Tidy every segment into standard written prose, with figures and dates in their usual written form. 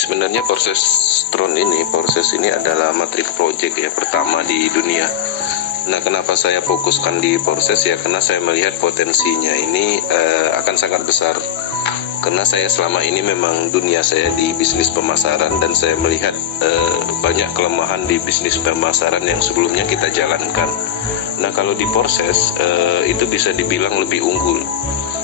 Sebenarnya proses ini adalah matrix project ya, pertama di dunia. Nah, kenapa saya fokuskan di proses ya, karena saya melihat potensinya ini akan sangat besar. Karena saya selama ini memang dunia saya di bisnis pemasaran, dan saya melihat banyak kelemahan di bisnis pemasaran yang sebelumnya kita jalankan. Nah, kalau di proses itu bisa dibilang lebih unggul.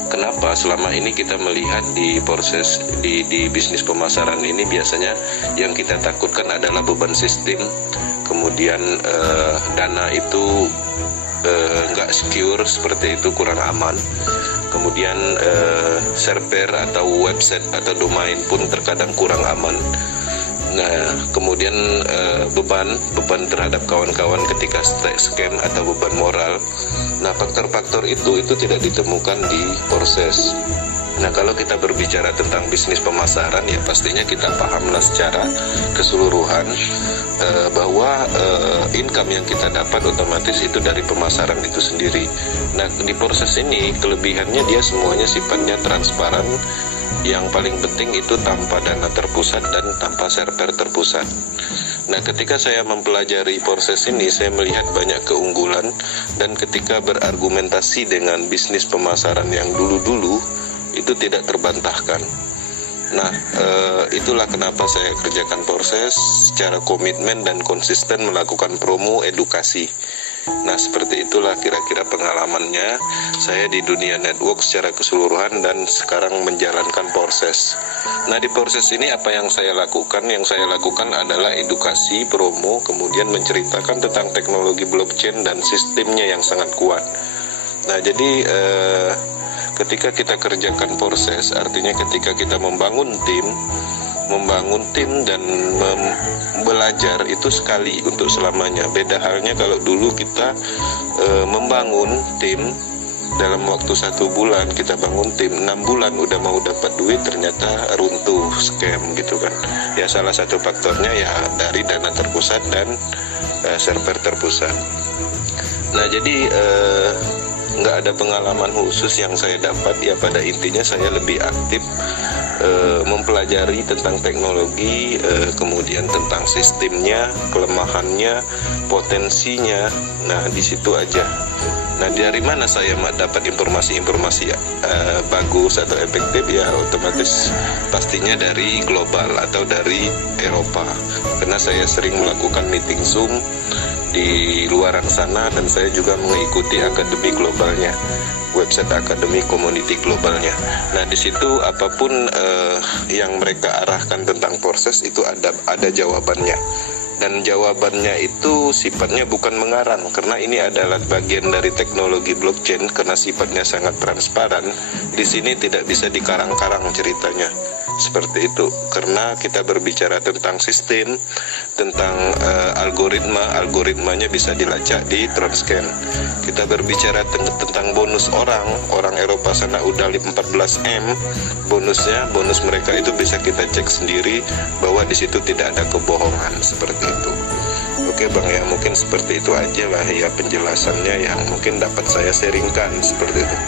Kenapa? Selama ini kita melihat di proses di bisnis pemasaran ini biasanya yang kita takutkan adalah beban sistem, kemudian dana itu nggak secure, seperti itu, kurang aman. Kemudian server atau website atau domain pun terkadang kurang aman. Nah, kemudian beban terhadap kawan-kawan ketika scam atau beban moral. Nah, faktor-faktor itu tidak ditemukan di proses. Nah, kalau kita berbicara tentang bisnis pemasaran ya pastinya kita pahamlah secara keseluruhan bahwa income yang kita dapat otomatis itu dari pemasaran itu sendiri. Nah, di proses ini kelebihannya dia semuanya sifatnya transparan. Yang paling penting itu tanpa dana terpusat dan tanpa server terpusat. Nah, ketika saya mempelajari proses ini, saya melihat banyak keunggulan, dan ketika berargumentasi dengan bisnis pemasaran yang dulu-dulu, itu tidak terbantahkan. Nah, itulah kenapa saya kerjakan proses secara komitmen dan konsisten melakukan promo edukasi. Nah, seperti itulah kira-kira pengalamannya saya di dunia network secara keseluruhan dan sekarang menjalankan proses. Nah, di proses ini apa yang saya lakukan? Yang saya lakukan adalah edukasi, promo, kemudian menceritakan tentang teknologi blockchain dan sistemnya yang sangat kuat. Nah, jadi ketika kita kerjakan proses, artinya ketika kita membangun tim dan belajar itu sekali untuk selamanya. Beda halnya kalau dulu kita membangun tim dalam waktu 1 bulan, kita bangun tim 6 bulan udah mau dapat duit, ternyata runtuh, scam gitu kan. Ya, salah satu faktornya ya dari dana terpusat dan server terpusat. Nah, jadi nggak ada pengalaman khusus yang saya dapat ya, pada intinya saya lebih aktif mempelajari tentang teknologi, kemudian tentang sistemnya, kelemahannya, potensinya. Nah, di situ aja. Nah, dari mana saya dapat informasi-informasi bagus atau efektif? Ya, otomatis pastinya dari global atau dari Eropa, karena saya sering melakukan meeting Zoom di luaran sana, dan saya juga mengikuti akademi globalnya, website akademi community globalnya. Nah, di situ apapun yang mereka arahkan tentang proses itu ada jawabannya. Dan jawabannya itu sifatnya bukan mengarang, karena ini adalah bagian dari teknologi blockchain, karena sifatnya sangat transparan. Di sini tidak bisa dikarang-karang ceritanya. Seperti itu, karena kita berbicara tentang sistem, tentang algoritmanya bisa dilacak di Tronscan. Kita berbicara tentang bonus orang Eropa sana udah 14M bonus mereka itu bisa kita cek sendiri bahwa di situ tidak ada kebohongan, seperti itu. Oke Bang, ya mungkin seperti itu aja lah ya penjelasannya yang mungkin dapat saya sharingkan, seperti itu.